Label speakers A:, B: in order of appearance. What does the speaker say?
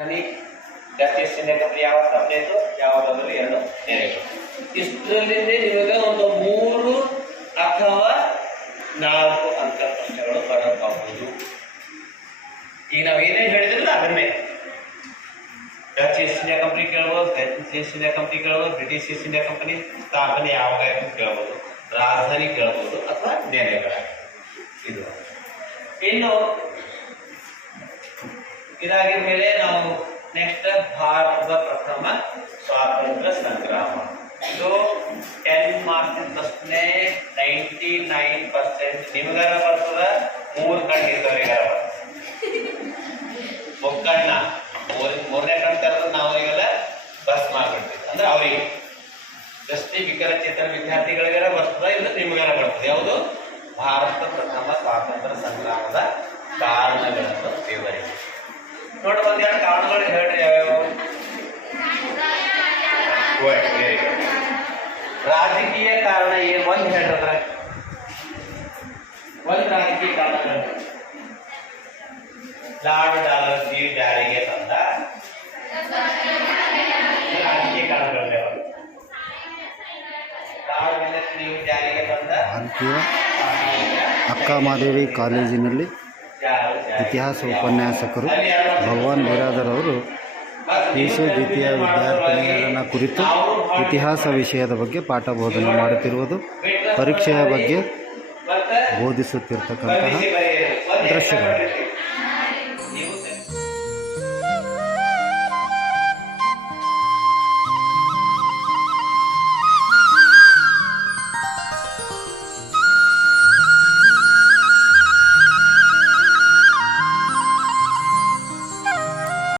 A: ಜಾಸ್ತಿ ಕಂಪನಿ ಯಾವ ಸ್ಥಾಪನೆ ಆಯಿತು ಯಾವುದಾದ್ರೂ ಎರಡು. ನೆರೆಗಳು ಇಷ್ಟರಲ್ಲಿಂದ ನಿಮಗೆ ಒಂದು ಮೂರು ಅಥವಾ ನಾಲ್ಕು ಅಂಕ ಪ್ರಶ್ನೆಗಳು ಬರಬಹುದು. ಈಗ ನಾವು ಏನೇನು ಹೇಳಿದ್ರಲ್ಲ ಅದನ್ನೇ. ಡಚ್ ಈಸ್ಟ್ ಇಂಡಿಯಾ ಕಂಪನಿ ಕೇಳ್ಬೋದು ಡಚ್ ಈಸ್ಟ್ ಇಂಡಿಯಾ ಕಂಪನಿ ಕೇಳ್ಬೋದು ಬ್ರಿಟಿಷ್ ಈಸ್ಟ್ ಇಂಡಿಯಾ ಕಂಪನಿ ಸ್ಥಾಪನೆ ಯಾವಾಗ ಅಂತ ಕೇಳ್ಬೋದು, ರಾಜಧಾನಿ ಕೇಳ್ಬೋದು ಅಥವಾ ನೆರೆಗಳ. ಇದು. ಇನ್ನು ಇದಾಗಿದ ಮೇಲೆ ನಾವು ನೆಕ್ಸ್ಟ್ ಭಾರತದ ಪ್ರಥಮ ಸ್ವಾತಂತ್ರ್ಯ ಸಂಗ್ರಾಮ. ಇದು ಟೆನ್ ಮಾರ್ಕ್ಸ್ ಪ್ರಶ್ನೆ ನೈಂಟಿ ನೈನ್ ಪರ್ಸೆಂಟ್ ನಿಮಗಾರ ಬರ್ತದ, ಮೂರು ಕಣ್ಣು ಇದ್ದವರಿಗಾರ ಒಕ್ಕಣ್ಣ ಮೂರ್, ಮೂರನೇ ಕಣ್ಣು ತೆರೆದು ನಾವು ಬಸ್ ಮಾಡ್ಬಿಡ್ತೀವಿ. ಅಂದ್ರೆ ಅವರಿಗೆ. ದೃಷ್ಟಿ ವಿಕಲಚೇತನ ವಿದ್ಯಾರ್ಥಿಗಳಿಗಾರ ಬರ್ತದ, ಇಲ್ಲ ನಿಮಗಾರ ಬರ್ತದೆ? ಯಾವುದು? ಭಾರತ ಪ್ರಥಮ ಸ್ವಾತಂತ್ರ್ಯ ಸಂಗ್ರಾಮದ ಕಾರಣಗಳನ್ನು ವಿವರಿಸಿ. ನೋಡಿ ಒಂದೆರಡು ಕಾರಣಗಳು ಹೇಳ್ರಿ ಯಾವ್ಯಾವ. ರಾಜಕೀಯ ಕಾರಣ ಏನ್? ಒಂದ್ ಹೇಳ್ರದ್ರ ಒಂದ್ ರಾಜಕೀಯ ಕಾರಣ ಲಾಡ್ ಲಾರ್ಡ್ ಡಾಲರ್ ಸೀ ಜಾರಿಗೆ ತಂದ. ರಾಜಕೀಯ ಕಾರಣಗಳು
B: ಭಾರತೀಯ ಅಕ್ಕಮಹಾದೇವಿ ಕಾಲೇಜಿನಲ್ಲಿ ಇತಿಹಾಸ ಉಪನ್ಯಾಸಕರು ಭಗವಾನ್ ಬಿರಾದರ್ ಅವರು ಪಿಸು ದ್ವಿತೀಯ ವಿದ್ಯಾರ್ಥಿನಿಯರನ್ನ ಕುರಿತು ಇತಿಹಾಸ ವಿಷಯದ ಬಗ್ಗೆ ಪಾಠ ಬೋಧನೆ ಮಾಡುತ್ತಿರುವುದು, ಪರೀಕ್ಷೆಯ ಬಗ್ಗೆ ಬೋಧಿಸುತ್ತಿರ್ತಕ್ಕಂತಹ ದೃಶ್ಯಗಳು.